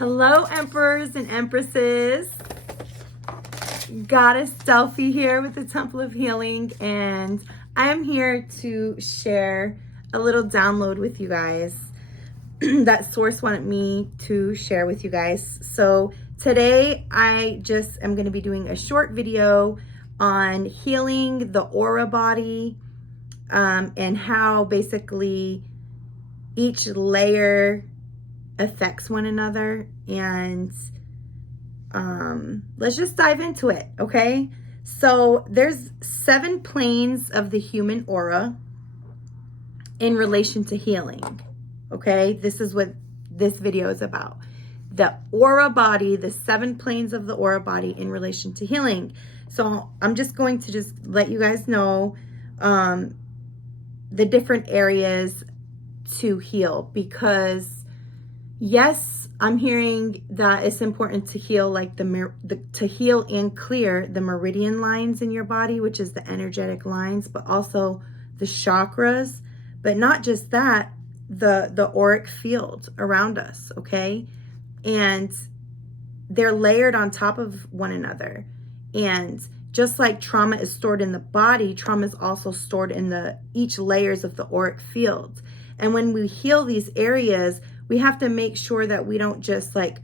Hello, emperors and empresses. Goddess Delphi here with the Temple of Healing, and I'm here to share a little download with you guys that Source wanted me to share with you guys. So today I just am going to be doing a short video on healing the aura body and how basically each layer affects one another, and let's just dive into it. Okay, so there's 7 planes of the human aura in relation to healing. Okay, this is what this video is about: the aura body, the 7 planes of the aura body in relation to healing. So I'm just going to just let you guys know the different areas to heal, because yes, I'm hearing that it's important to heal, like to heal and clear the meridian lines in your body, which is the energetic lines, but also the chakras, but not just that, the auric field around us. Okay, and they're layered on top of one another, and just like trauma is stored in the body, trauma is also stored in each layers of the auric field. And when we heal these areas, we have to make sure that we don't just like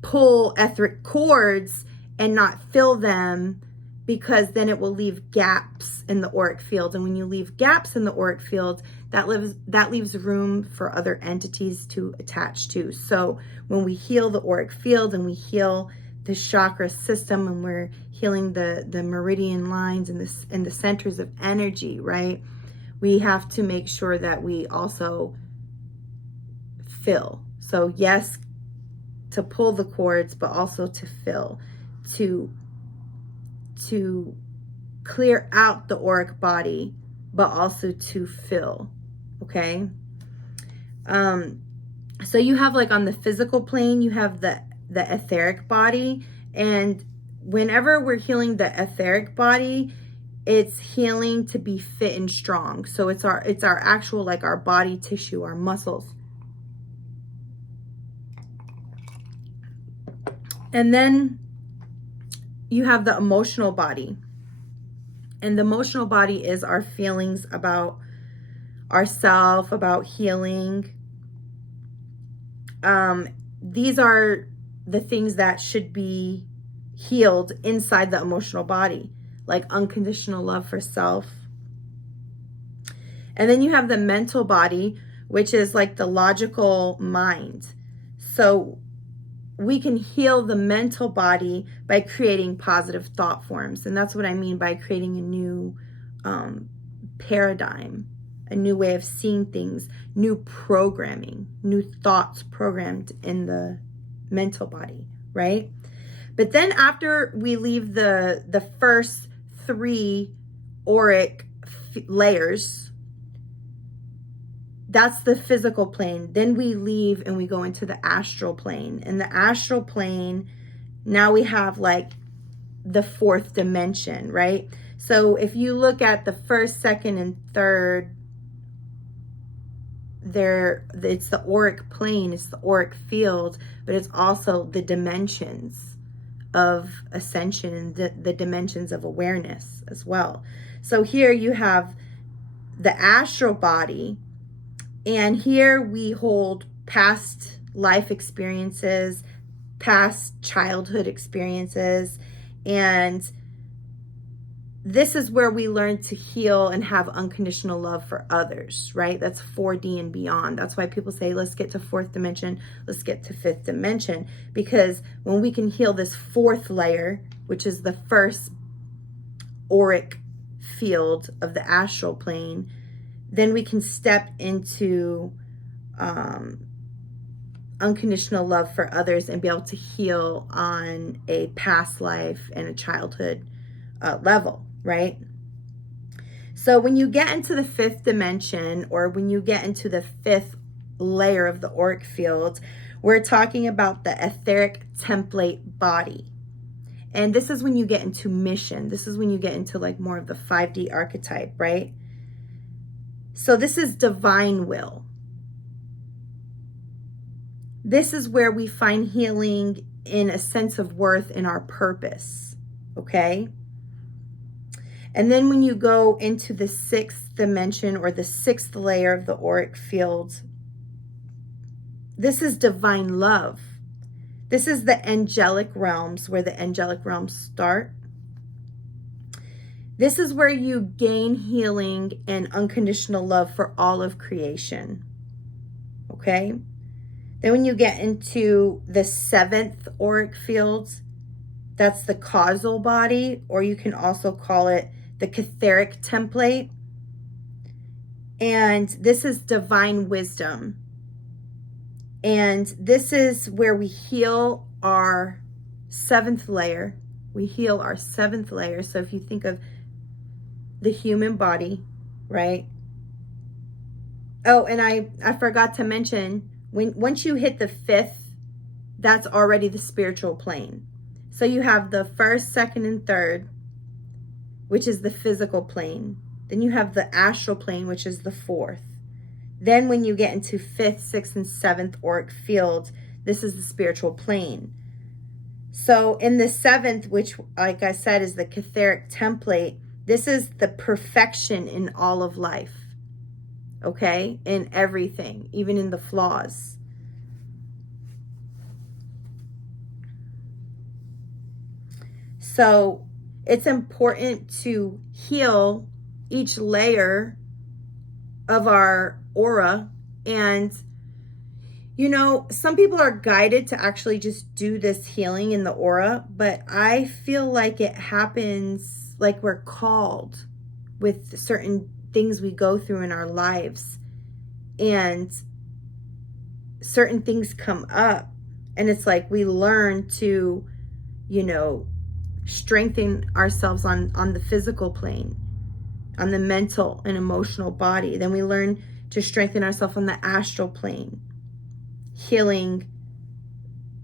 pull etheric cords and not fill them, because then it will leave gaps in the auric field. And when you leave gaps in the auric field, that leaves room for other entities to attach to. So when we heal the auric field and we heal the chakra system, and we're healing the meridian lines and the centers of energy, right? We have to make sure that we also fill. So yes, to pull the cords, but also to fill, to clear out the auric body, but also to fill. Okay. So you have, like, on the physical plane, you have the etheric body, and whenever we're healing the etheric body, it's healing to be fit and strong. So it's our actual, like, our body tissue, our muscles. And then you have the emotional body. And the emotional body is our feelings about ourself, about healing. These are the things that should be healed inside the emotional body, like unconditional love for self. And then you have the mental body, which is like the logical mind. So we can heal the mental body by creating positive thought forms. And that's what I mean by creating a new paradigm, a new way of seeing things, new programming, new thoughts programmed in the mental body, right? But then after we leave the first 3 auric layers, that's the physical plane. Then we leave and we go into the astral plane. And the astral plane, now we have like the 4th dimension, right? So if you look at the 1st, 2nd, and 3rd, it's the auric plane, it's the auric field, but it's also the dimensions of ascension and the dimensions of awareness as well. So here you have the astral body, and here we hold past life experiences, past childhood experiences, and this is where we learn to heal and have unconditional love for others, right? That's 4D and beyond. That's why people say, let's get to 4th dimension, let's get to 5th dimension, because when we can heal this 4th layer, which is the first auric field of the astral plane, then we can step into unconditional love for others and be able to heal on a past life and a childhood level, right? So when you get into the 5th dimension, or when you get into the 5th layer of the auric field, we're talking about the etheric template body. And this is when you get into mission. This is when you get into like more of the 5D archetype, right? So this is divine will. This is where we find healing in a sense of worth in our purpose, okay? And then when you go into the 6th dimension or the 6th layer of the auric field, this is divine love. This is the angelic realms, where the angelic realms start. This is where you gain healing and unconditional love for all of creation, okay? Then when you get into the 7th auric field, that's the causal body, or you can also call it the etheric template. And this is divine wisdom. And this is where we heal our 7th layer. We heal our 7th layer. So if you think of the human body, right? Oh, and I forgot to mention, once you hit the 5th, that's already the spiritual plane. So you have the 1st, 2nd, and 3rd, which is the physical plane. Then you have the astral plane, which is the 4th. Then when you get into 5th, 6th, and 7th auric field, this is the spiritual plane. So in the 7th, which, like I said, is the etheric template, this is the perfection in all of life, okay? In everything, even in the flaws. So it's important to heal each layer of our aura. And, you know, some people are guided to actually just do this healing in the aura, but I feel like it happens like we're called with certain things we go through in our lives, and certain things come up, and it's like we learn to, you know, strengthen ourselves on the physical plane, on the mental and emotional body. Then we learn to strengthen ourselves on the astral plane, healing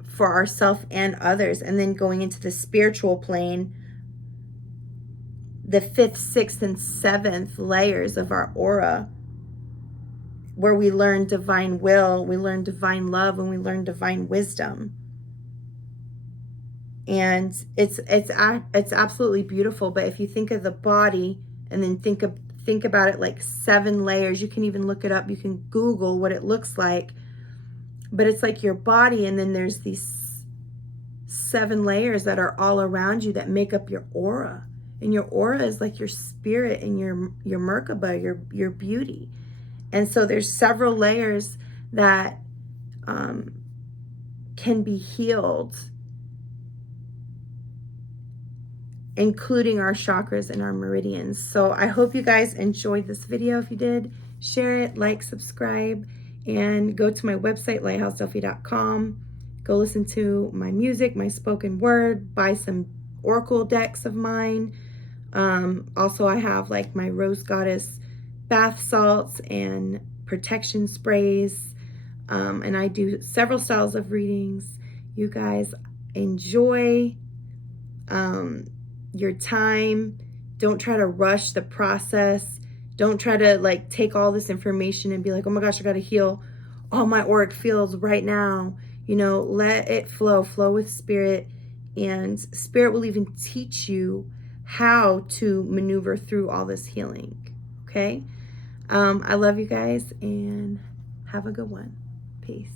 for ourselves and others. And then going into the spiritual plane, the 5th, 6th, and 7th layers of our aura, where we learn divine will, we learn divine love, and we learn divine wisdom. And it's absolutely beautiful. But if you think of the body and then think about it like 7 layers, you can even look it up. You can Google what it looks like. But it's like your body, and then there's these 7 layers that are all around you that make up your aura. And your aura is like your spirit and your Merkaba, your beauty. And so there's several layers that can be healed, including our chakras and our meridians. So I hope you guys enjoyed this video. If you did, share it, like, subscribe, and go to my website, lighthousedelphi.com. Go listen to my music, my spoken word, buy some oracle decks of mine. Also, I have like my Rose Goddess bath salts and protection sprays. And I do several styles of readings. You guys enjoy your time. Don't try to rush the process. Don't try to like take all this information and be like, oh my gosh, I got to heal all my auric fields right now. You know, let it flow with spirit, and spirit will even teach you how to maneuver through all this healing. Okay. I love you guys, and have a good one. Peace.